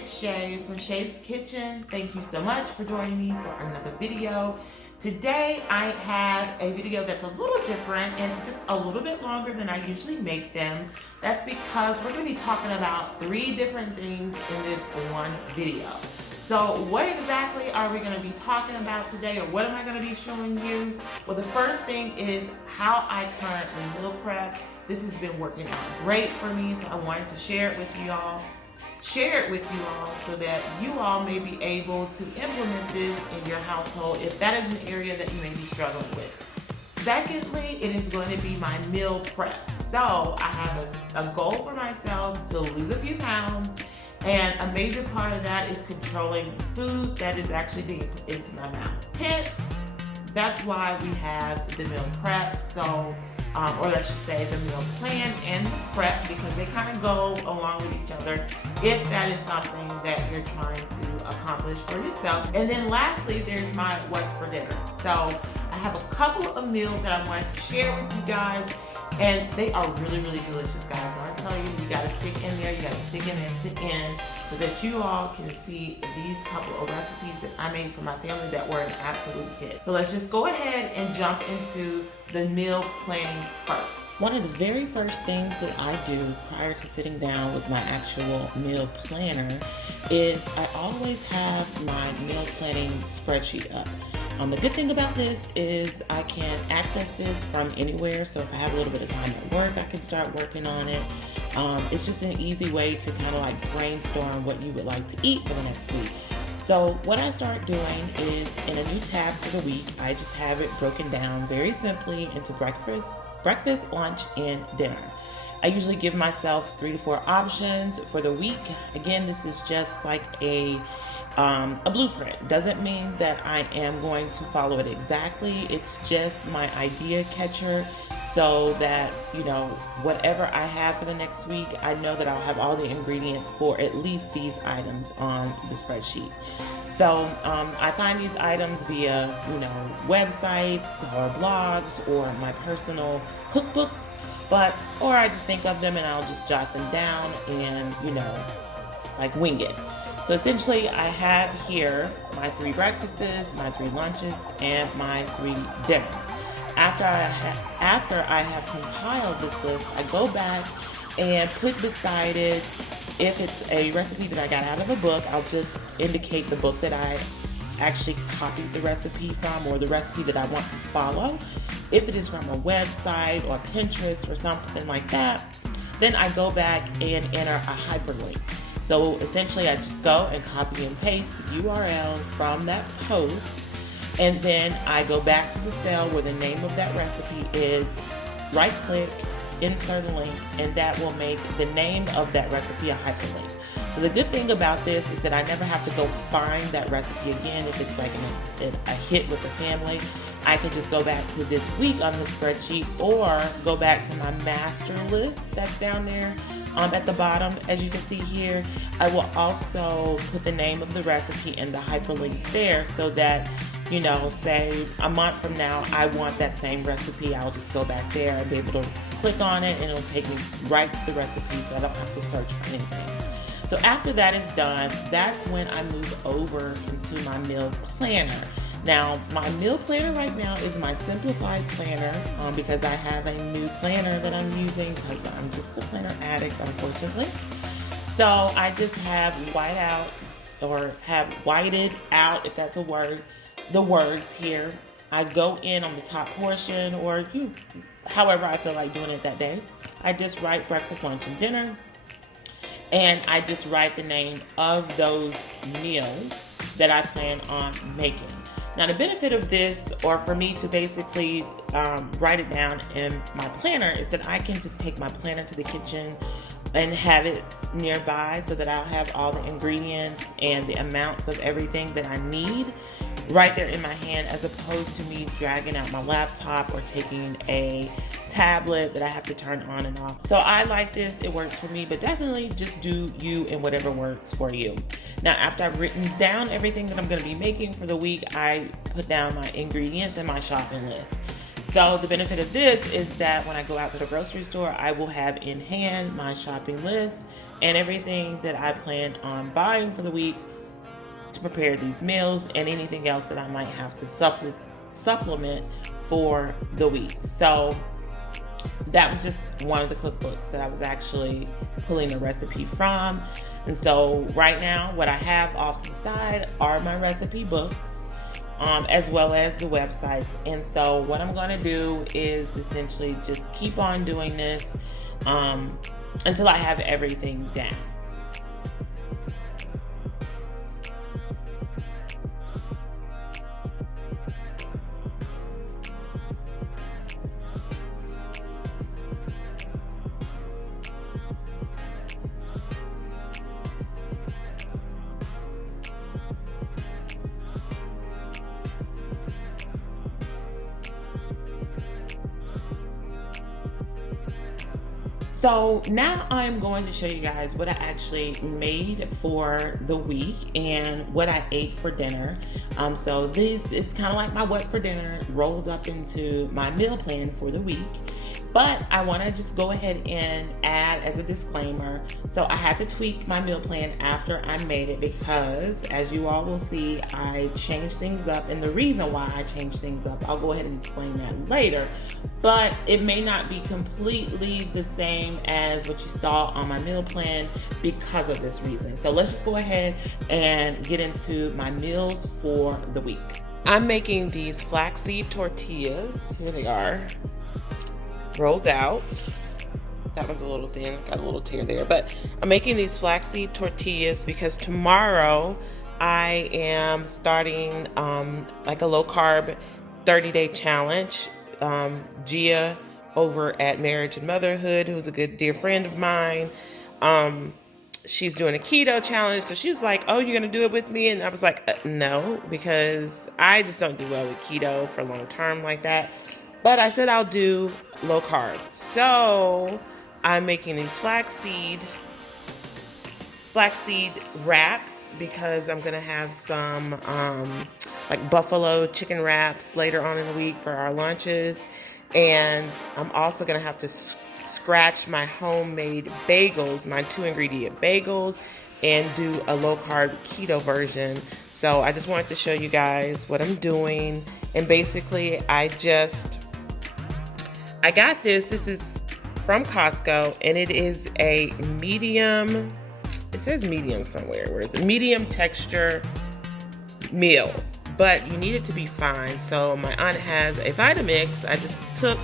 it's Shay from Shay's Kitchen. Thank you so much for joining me for another video. Today I have a video that's a little different and just a little bit longer than I usually make them. That's because we're going to be talking about 3 different things in this one video. So what exactly are we going to be talking about today, or what am I going to be showing you? Well, the first thing is how I currently meal prep. This has been working out great for me, so I wanted to share it with you all. So that you all may be able to implement this in your household if that is an area that you may be struggling with. Secondly, it is going to be my meal prep. So I have a goal for myself to lose a few pounds, and a major part of that is controlling the food that is actually being put into my mouth. Hence, that's why we have the meal prep. So or let's just say the meal plan and the prep, because they kind of go along with each other if that is something that you're trying to accomplish for yourself. And then lastly, there's my what's for dinner. So I have a couple of meals that I wanted to share with you guys, and they are really, really delicious, guys. When I tell you, you gotta stick in there, you gotta stick in there to the end so that you all can see these couple of recipes that I made for my family that were an absolute hit. So let's just go ahead and jump into the meal planning first. One of the very first things that I do prior to sitting down with my actual meal planner is I always have my meal planning spreadsheet up. The good thing about this is I can access this from anywhere. So if I have a little bit of time at work, I can start working on it. It's just an easy way to kind of like brainstorm what you would like to eat for the next week. So what I start doing is in a new tab for the week, I just have it broken down very simply into breakfast, lunch, and dinner. I usually give myself 3 to 4 options for the week. Again, this is just like a blueprint. Doesn't mean that I am going to follow it exactly. It's just my idea catcher, so that, you know, whatever I have for the next week, I know that I'll have all the ingredients for at least these items on the spreadsheet. So I find these items via, websites or blogs or my personal cookbooks, or I just think of them and I'll just jot them down and, like wing it. So essentially I have here my 3 breakfasts, my 3 lunches, and my 3 dinners. After I have compiled this list, I go back and put beside it, if it's a recipe that I got out of a book, I'll just indicate the book that I actually copied the recipe from, or the recipe that I want to follow. If it is from a website or Pinterest or something like that, then I go back and enter a hyperlink. So essentially I just go and copy and paste the URL from that post, and then I go back to the cell where the name of that recipe is, right click, insert a link, and that will make the name of that recipe a hyperlink. So the good thing about this is that I never have to go find that recipe again if it's like a hit with the family. I can just go back to this week on the spreadsheet, or go back to my master list that's down there at the bottom. As you can see here, I will also put the name of the recipe and the hyperlink there, so that, say a month from now, I want that same recipe. I'll just go back there and be able to click on it, and it'll take me right to the recipe, so I don't have to search for anything. So after that is done, that's when I move over into my meal planner. Now, my meal planner right now is my simplified planner, because I have a new planner that I'm using, because I'm just a planner addict, unfortunately. So I just have whited out, if that's a word, the words here. I go in on the top portion, or however I feel like doing it that day. I just write breakfast, lunch, and dinner, and I just write the name of those meals that I plan on making. Now, the benefit of this, or for me to basically write it down in my planner, is that I can just take my planner to the kitchen and have it nearby, so that I'll have all the ingredients and the amounts of everything that I need right there in my hand, as opposed to me dragging out my laptop or taking a tablet that I have to turn on and off. So I like this, it works for me, but definitely just do you and whatever works for you. Now, after I've written down everything that I'm going to be making for the week, I put down my ingredients and my shopping list. So the benefit of this is that when I go out to the grocery store, I will have in hand my shopping list and everything that I plan on buying for the week to prepare these meals, and anything else that I might have to supplement for the week. So that was just one of the cookbooks that I was actually pulling a recipe from. And so right now, what I have off to the side are my recipe books, as well as the websites. And so what I'm going to do is essentially just keep on doing this until I have everything down. So now I'm going to show you guys what I actually made for the week and what I ate for dinner. So this is kind of like my what for dinner rolled up into my meal plan for the week. But I want to just go ahead and add as a disclaimer, so I had to tweak my meal plan after I made it because, as you all will see, I changed things up. And the reason why I changed things up, I'll go ahead and explain that later. But it may not be completely the same as what you saw on my meal plan because of this reason. So let's just go ahead and get into my meals for the week. I'm making these flaxseed tortillas. Here they are, rolled out. That one's a little thin, got a little tear there, but I'm making these flaxseed tortillas because tomorrow I am starting like a low carb 30-day challenge. Gia over at Marriage and Motherhood, who's a good dear friend of mine, she's doing a keto challenge. So she's like, oh, you're gonna do it with me? And I was like, no, because I just don't do well with keto for long term like that. But I said I'll do low carb. So I'm making these flaxseed wraps because I'm gonna have some like buffalo chicken wraps later on in the week for our lunches. And I'm also gonna have to scratch my homemade bagels, my 2-ingredient bagels, and do a low carb keto version. So I just wanted to show you guys what I'm doing. And basically I got this is from Costco, and it is a medium, it says medium somewhere, where it's a medium texture meal, but you need it to be fine. So my aunt has a Vitamix. I just took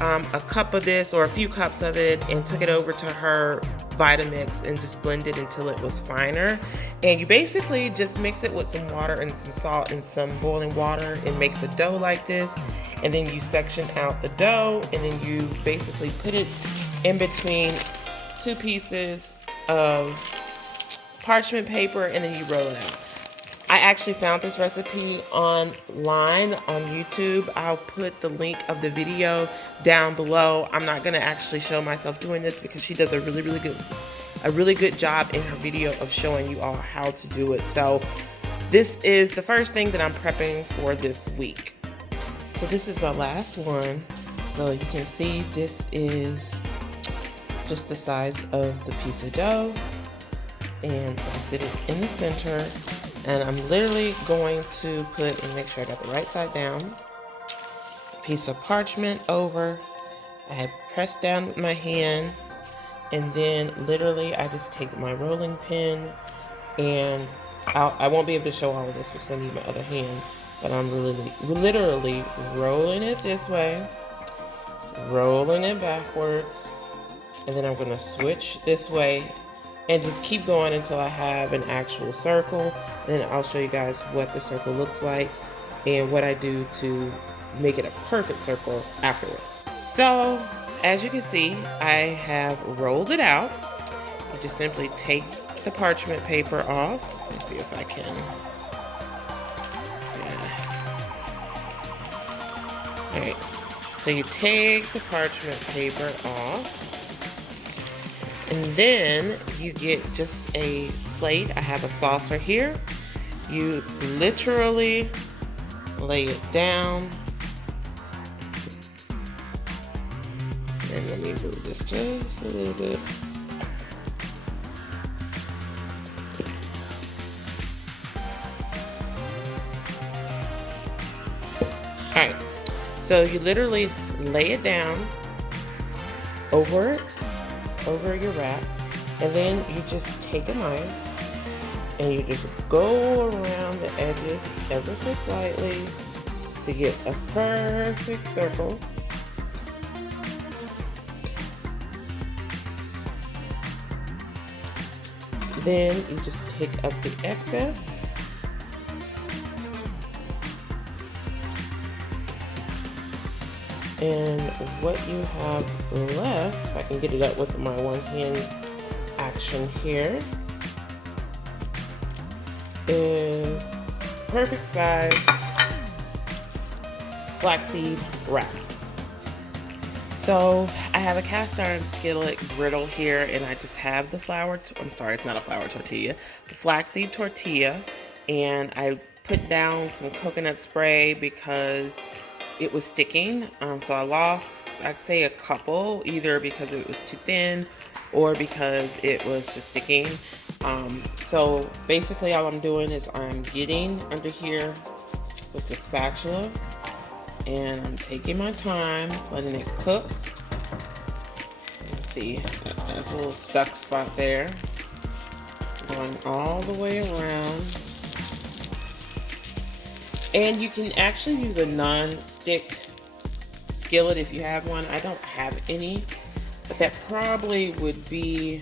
a cup of this, or a few cups of it, and took it over to her Vitamix and just blended until it was finer. And you basically just mix it with some water and some salt and some boiling water. It makes a dough like this, and then you section out the dough, and then you basically put it in between 2 pieces of parchment paper, and then you roll it out. I actually found this recipe online on YouTube. I'll put the link of the video down below. I'm not gonna actually show myself doing this because she does a really good job in her video of showing you all how to do it. So this is the first thing that I'm prepping for this week. So this is my last one. So you can see this is just the size of the piece of dough, and I sit it in the center. And I'm literally going to put, and make sure I got the right side down, a piece of parchment over. I press down with my hand, and then literally I just take my rolling pin, and I won't be able to show all of this because I need my other hand, but I'm literally rolling it this way, rolling it backwards, and then I'm going to switch this way and just keep going until I have an actual circle. Then I'll show you guys what the circle looks like and what I do to make it a perfect circle afterwards. So as you can see, I have rolled it out. You just simply take the parchment paper off. Let me see if I can. Yeah. All right. So you take the parchment paper off. And then you get just a plate. I have a saucer here. You literally lay it down. And let me move this just a little bit. Alright, so you literally lay it down over your wrap, and then you just take a knife and you just go around the edges ever so slightly to get a perfect circle. Then you just take up the excess and what you have left, if I can get it up with my one hand action here, is perfect size flaxseed wrap. So I have a cast iron skillet griddle here, and I just have the I'm sorry, it's not a flour tortilla, the flaxseed tortilla, and I put down some coconut spray because it was sticking. So I lost, I'd say, a couple, either because it was too thin or because it was just sticking. So basically all I'm doing is I'm getting under here with the spatula, and I'm taking my time, letting it cook. Let's see, that's a little stuck spot there. Going all the way around. And you can actually use a non-stick skillet if you have one. I don't have any, but that probably would be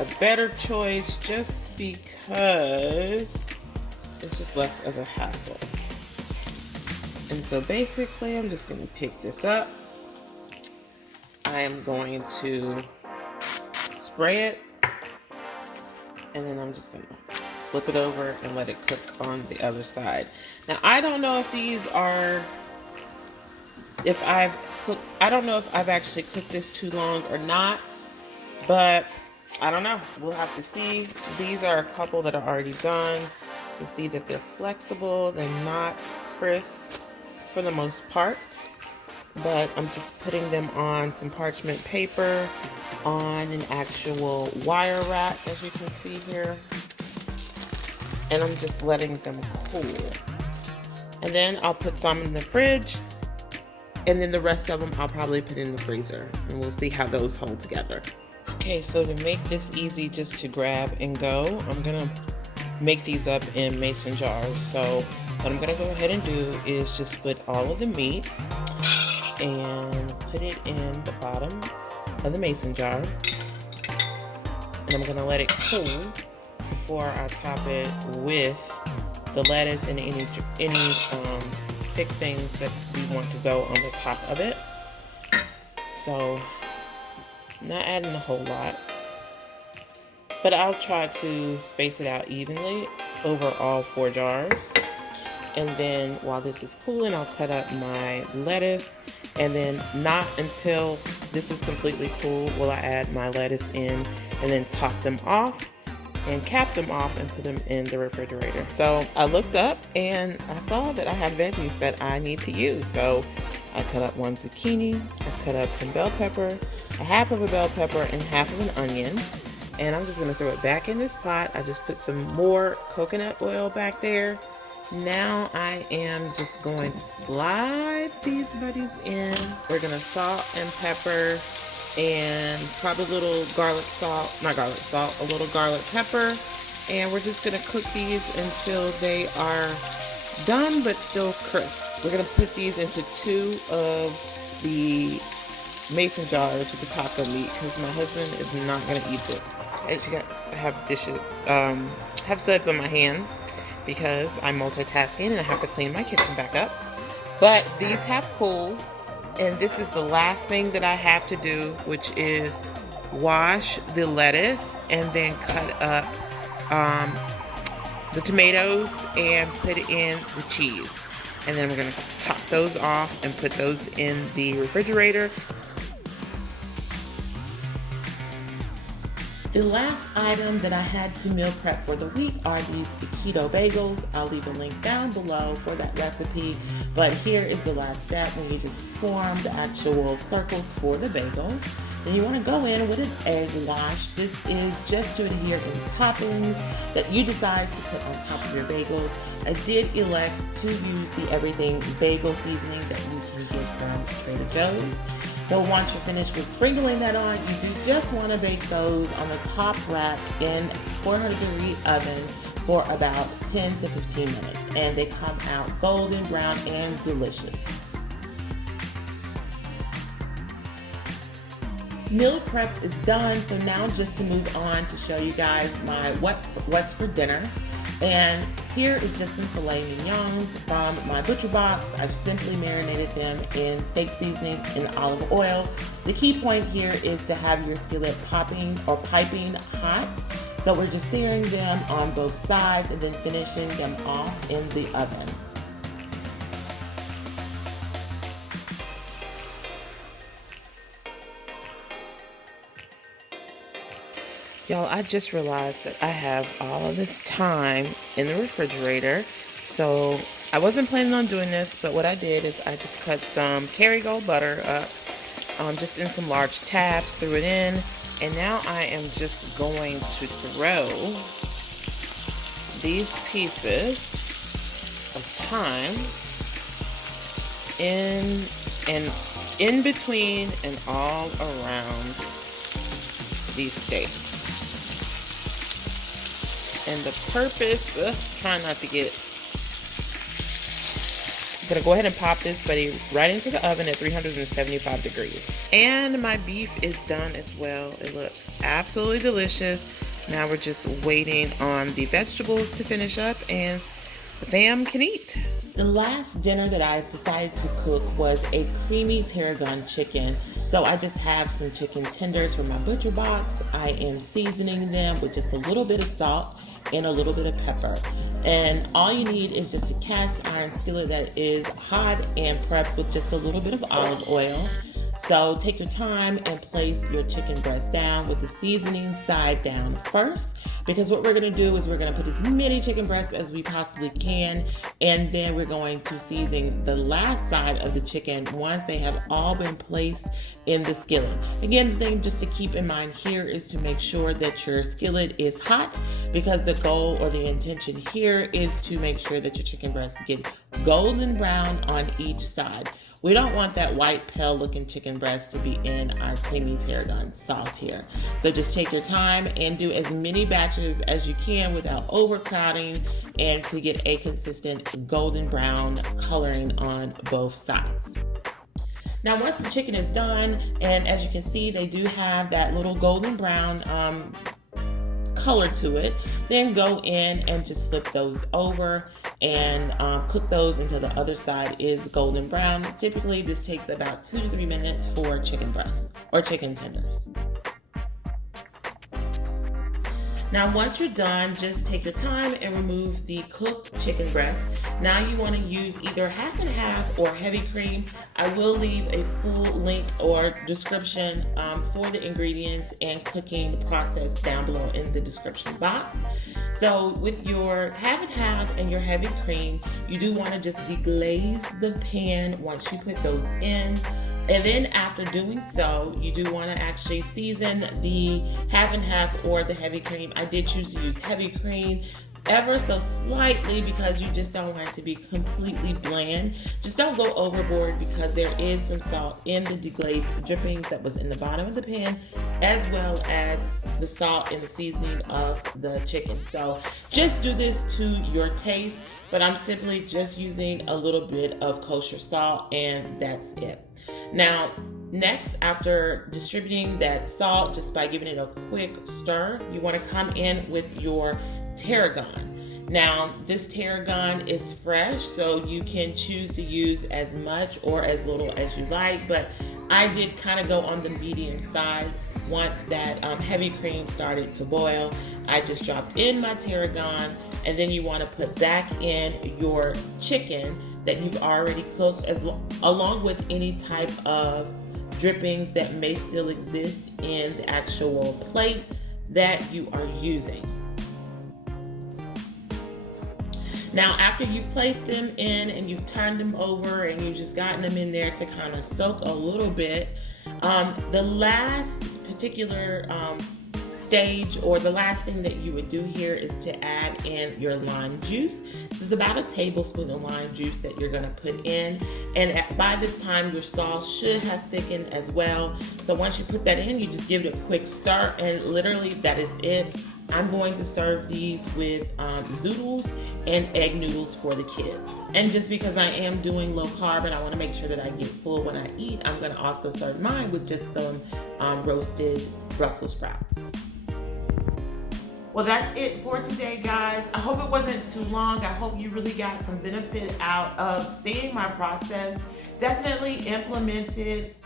a better choice just because it's just less of a hassle. And so basically I'm just going to pick this up. I am going to spray it, and then I'm just going to flip it over and let it cook on the other side. Now I don't know if these are, I don't know if I've actually cooked this too long or not, but I don't know. We'll have to see. These are a couple that are already done. You can see that they're flexible. They're not crisp for the most part, but I'm just putting them on some parchment paper on an actual wire rack, as you can see here, and I'm just letting them cool. And then I'll put some in the fridge, and then the rest of them I'll probably put in the freezer, and we'll see how those hold together. Okay, so to make this easy just to grab and go, I'm gonna make these up in mason jars. So what I'm gonna go ahead and do is just put all of the meat and put it in the bottom of the mason jar, and I'm gonna let it cool before I top it with the lettuce and any fixings that we want to go on the top of it. So not adding a whole lot, but I'll try to space it out evenly over all 4 jars. And then while this is cooling, I'll cut up my lettuce, and then not until this is completely cool will I add my lettuce in, and then top them off and cap them off and put them in the refrigerator. So I looked up and I saw that I have veggies that I need to use. So I cut up 1 zucchini, I cut up some bell pepper, a half of a bell pepper, and half of an onion. And I'm just gonna throw it back in this pot. I just put some more coconut oil back there. Now I am just going to slide these buddies in. We're gonna salt and pepper and probably a little garlic salt, not garlic salt, a little garlic pepper. And we're just gonna cook these until they are done but still crisp. We're gonna put these into 2 of the mason jars with the taco meat because my husband is not gonna eat it. As you guys, I have dishes, have suds on my hand because I'm multitasking and I have to clean my kitchen back up. But these have cooled, and this is the last thing that I have to do, which is wash the lettuce and then cut up the tomatoes and put in the cheese. And then we're gonna top those off and put those in the refrigerator. The last item that I had to meal prep for the week are these keto bagels. I'll leave a link down below for that recipe. But here is the last step when you just form the actual circles for the bagels. Then you want to go in with an egg wash. This is just to adhere to the toppings that you decide to put on top of your bagels. I did elect to use the everything bagel seasoning that you can get from Trader Joe's. So once you're finished with sprinkling that on, you do just want to bake those on the top rack in 400-degree oven for about 10 to 15 minutes. And they come out golden brown and delicious. Meal prep is done, so now just to move on to show you guys my what's for dinner. And here is just some filet mignons from my butcher box. I've simply marinated them in steak seasoning and olive oil. The key point here is to have your skillet popping or piping hot. So we're just searing them on both sides and then finishing them off in the oven. Y'all, I just realized that I have all of this time in the refrigerator. So I wasn't planning on doing this, but what I did is I just cut some Kerrygold butter up, just in some large tabs, threw it in, and now I am just going to throw these pieces of thyme in between and all around these steaks. And the purpose, try not to get, I'm gonna go ahead and pop this buddy right into the oven at 375 degrees. And my beef is done as well. It looks absolutely delicious. Now we're just waiting on the vegetables to finish up and the fam can eat. The last dinner that I decided to cook was a creamy tarragon chicken. So I just have some chicken tenders from my butcher box. I am seasoning them with just a little bit of salt and a little bit of pepper. And all you need is just a cast iron skillet that is hot and prepped with just a little bit of olive oil. So take your time and place your chicken breast down with the seasoning side down first, because what we're going to do is we're going to put as many chicken breasts as we possibly can, and then we're going to season the last side of the chicken once they have all been placed in the skillet. Again, the thing just to keep in mind here is to make sure that your skillet is hot, because the goal or the intention here is to make sure that your chicken breasts get golden brown on each side. We don't want that white pale looking chicken breast to be in our creamy tarragon sauce here. So just take your time and do as many batches as you can without overcrowding, and to get a consistent golden brown coloring on both sides. Now once the chicken is done, and as you can see they do have that little golden brown color to it, then go in and just flip those over and cook those until the other side is golden brown. Typically this takes about 2 to 3 minutes for chicken breasts or chicken tenders. Now once you're done, just take your time and remove the cooked chicken breast. Now you want to use either half and half or heavy cream. I will leave a full link or description for the ingredients and cooking process down below in the description box. So with your half and half and your heavy cream, you do want to just deglaze the pan once you put those in. And then after doing so, you do want to actually season the half and half or the heavy cream. I did choose to use heavy cream ever so slightly because you just don't want it to be completely bland. Just don't go overboard, because there is some salt in the deglaze drippings that was in the bottom of the pan, as well as the salt and the seasoning of the chicken. So just do this to your taste, but I'm simply just using a little bit of kosher salt, and that's it. Now, next, after distributing that salt just by giving it a quick stir, you want to come in with your tarragon. Now, this tarragon is fresh, so you can choose to use as much or as little as you like, but I did kind of go on the medium side. Once that heavy cream started to boil, I just dropped in my tarragon, and then you want to put back in your chicken that you've already cooked, along with any type of drippings that may still exist in the actual plate that you are using. Now, after you've placed them in and you've turned them over and you've just gotten them in there to kind of soak a little bit, the last particular stage, or the last thing that you would do here, is to add in your lime juice. This is about a tablespoon of lime juice that you're going to put in, and by this time your sauce should have thickened as well. So once you put that in, you just give it a quick stir, and literally that is it. I'm going to serve these with zoodles and egg noodles for the kids. And just because I am doing low carb and I want to make sure that I get full when I eat, I'm going to also serve mine with just some roasted Brussels sprouts. Well, that's it for today, guys. I hope it wasn't too long. I hope you really got some benefit out of seeing my process. Definitely implement it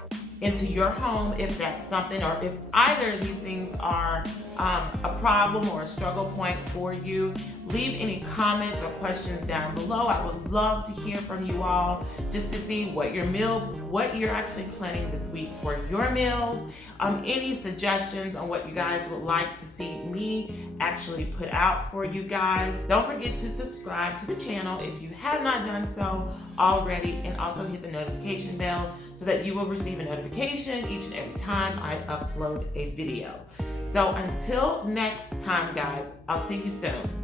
into your home if that's something, or if either of these things are a problem or a struggle point for you. Leave any comments or questions down below. I would love to hear from you all, just to see what you're actually planning this week for your meals. Any suggestions on what you guys would like to see me actually put out for you guys. Don't forget to subscribe to the channel if you have not done so already, and also hit the notification bell so that you will receive a notification each and every time I upload a video. So until next time, guys, I'll see you soon.